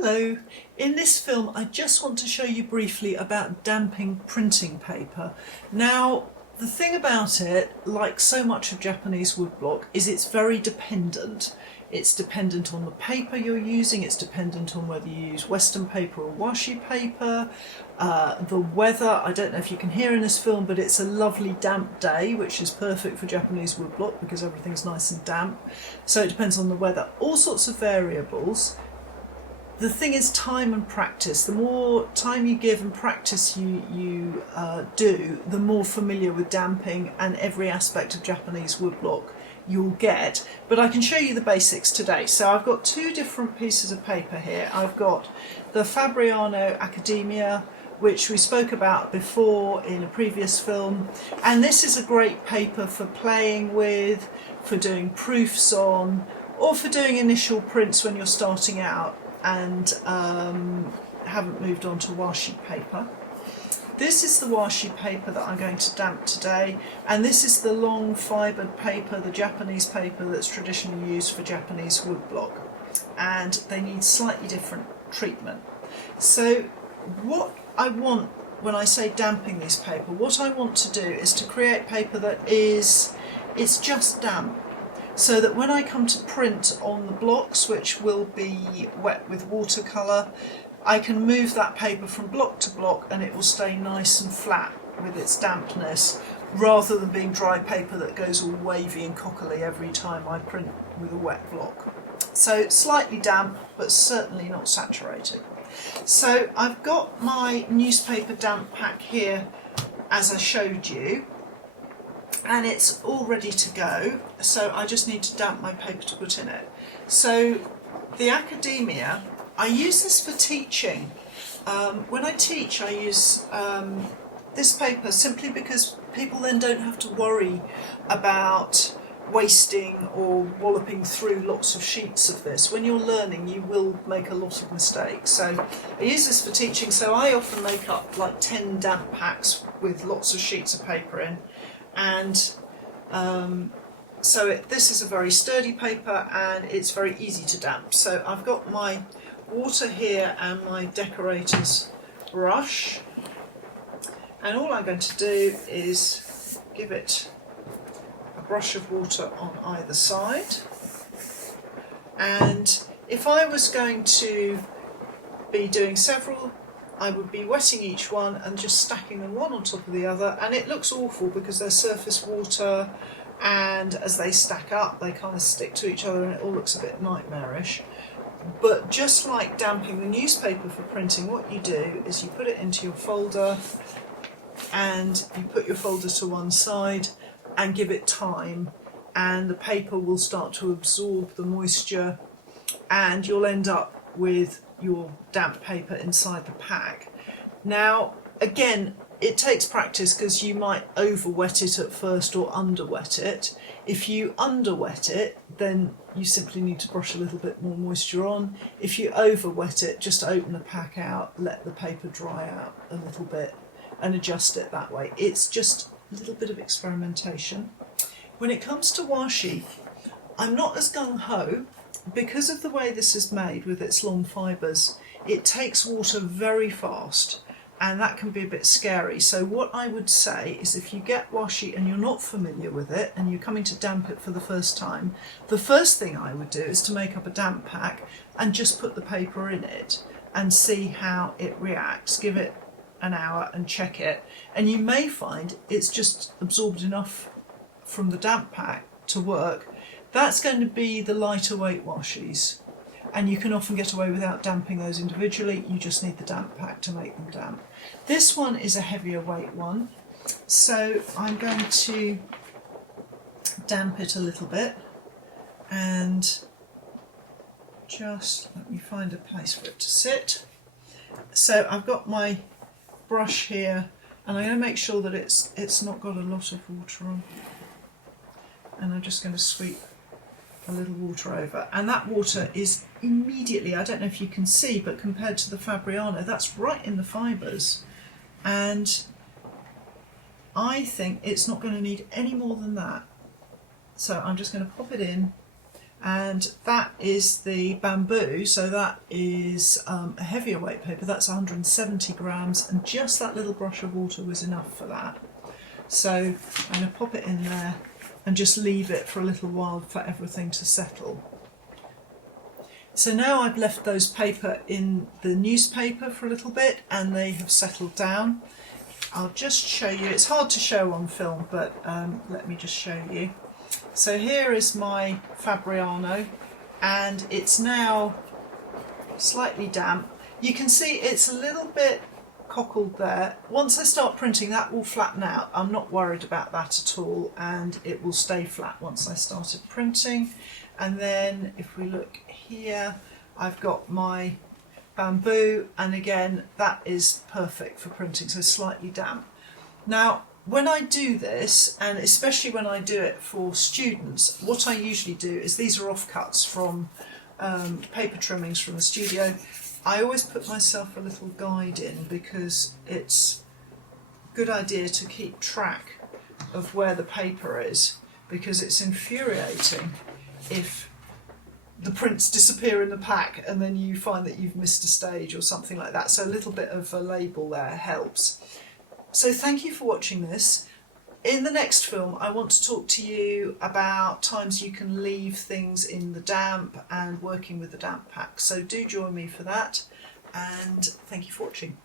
Hello, in this film I just want to show you briefly about damping printing paper. Now the thing about it, like so much of Japanese woodblock, is it's very dependent. It's dependent on the paper you're using, it's dependent on whether you use Western paper or washi paper, the weather. I don't know if you can hear in this film, but it's a lovely damp day, which is perfect for Japanese woodblock because everything's nice and damp. So it depends on the weather, all sorts of variables. The thing is time and practice. The more time you give and practice you do, the more familiar with damping and every aspect of Japanese woodblock you'll get. But I can show you the basics today. So I've got two different pieces of paper here. I've got the Fabriano Academia, which we spoke about before in a previous film. And this is a great paper for playing with, for doing proofs on, or for doing initial prints when you're starting out and haven't moved on to washi paper. This is the washi paper that I'm going to damp today, and this is the long fibred paper, the Japanese paper that's traditionally used for Japanese woodblock, and they need slightly different treatment. So what I want when I say damping this paper, what I want to do is to create paper that it's just damp, so that when I come to print on the blocks, which will be wet with watercolour, I can move that paper from block to block and it will stay nice and flat with its dampness, rather than being dry paper that goes all wavy and cockily every time I print with a wet block. So slightly damp, but certainly not saturated. So I've got my newspaper damp pack here, as I showed you, and it's all ready to go, so I just need to damp my paper to put in it. So the Academia, I use this for teaching. When I teach, I use this paper simply because people then don't have to worry about wasting or walloping through lots of sheets of this. When you're learning, you will make a lot of mistakes. So I use this for teaching, so I often make up like 10 damp packs with lots of sheets of paper in. And this is a very sturdy paper and it's very easy to damp. So I've got my water here and my decorator's brush, and all I'm going to do is give it a brush of water on either side. And if I was going to be doing several, I would be wetting each one and just stacking them one on top of the other, and it looks awful because they're surface water, and as they stack up they kind of stick to each other and it all looks a bit nightmarish. But just like damping the newspaper for printing, what you do is you put it into your folder and you put your folder to one side and give it time, and the paper will start to absorb the moisture and you'll end up with your damp paper inside the pack. Now again, it takes practice because you might over wet it at first or under wet it. If you under wet it, then you simply need to brush a little bit more moisture on. If you over wet it, just open the pack out, let the paper dry out a little bit and adjust it that way. It's just a little bit of experimentation. When it comes to washi, I'm not as gung-ho. Because of the way this is made with its long fibres, it takes water very fast, and that can be a bit scary. So what I would say is, if you get washi and you're not familiar with it and you're coming to damp it for the first time, the first thing I would do is to make up a damp pack and just put the paper in it and see how it reacts. Give it an hour and check it, and you may find it's just absorbed enough from the damp pack to work. That's going to be the lighter weight washies, and you can often get away without damping those individually. You just need the damp pack to make them damp. This one is a heavier weight one, so I'm going to damp it a little bit, and just let me find a place for it to sit. So I've got my brush here, and I'm going to make sure that it's not got a lot of water on, and I'm just going to sweep a little water over, and that water is immediately, I don't know if you can see, but compared to the Fabriano, that's right in the fibres, and I think it's not going to need any more than that. So I'm just going to pop it in and that is the bamboo, so that is a heavier weight paper, that's 170 grams, and just that little brush of water was enough for that. So I'm going to pop it in there and just leave it for a little while for everything to settle. So now I've left those paper in the newspaper for a little bit and they have settled down. I'll just show you, it's hard to show on film, but let me just show you. So here is my Fabriano, and it's now slightly damp. You can see it's a little bit cockled there. Once I start printing, that will flatten out. I'm not worried about that at all, and it will stay flat once I started printing. And then if we look here, I've got my bamboo, and again that is perfect for printing, so slightly damp. Now when I do this, and especially when I do it for students, what I usually do is, these are offcuts from paper trimmings from the studio. I always put myself a little guide in because it's a good idea to keep track of where the paper is, because it's infuriating if the prints disappear in the pack and then you find that you've missed a stage or something like that. So a little bit of a label there helps. So thank you for watching this. In the next film I want to talk to you about times you can leave things in the damp and working with the damp pack. So do join me for that, and thank you for watching.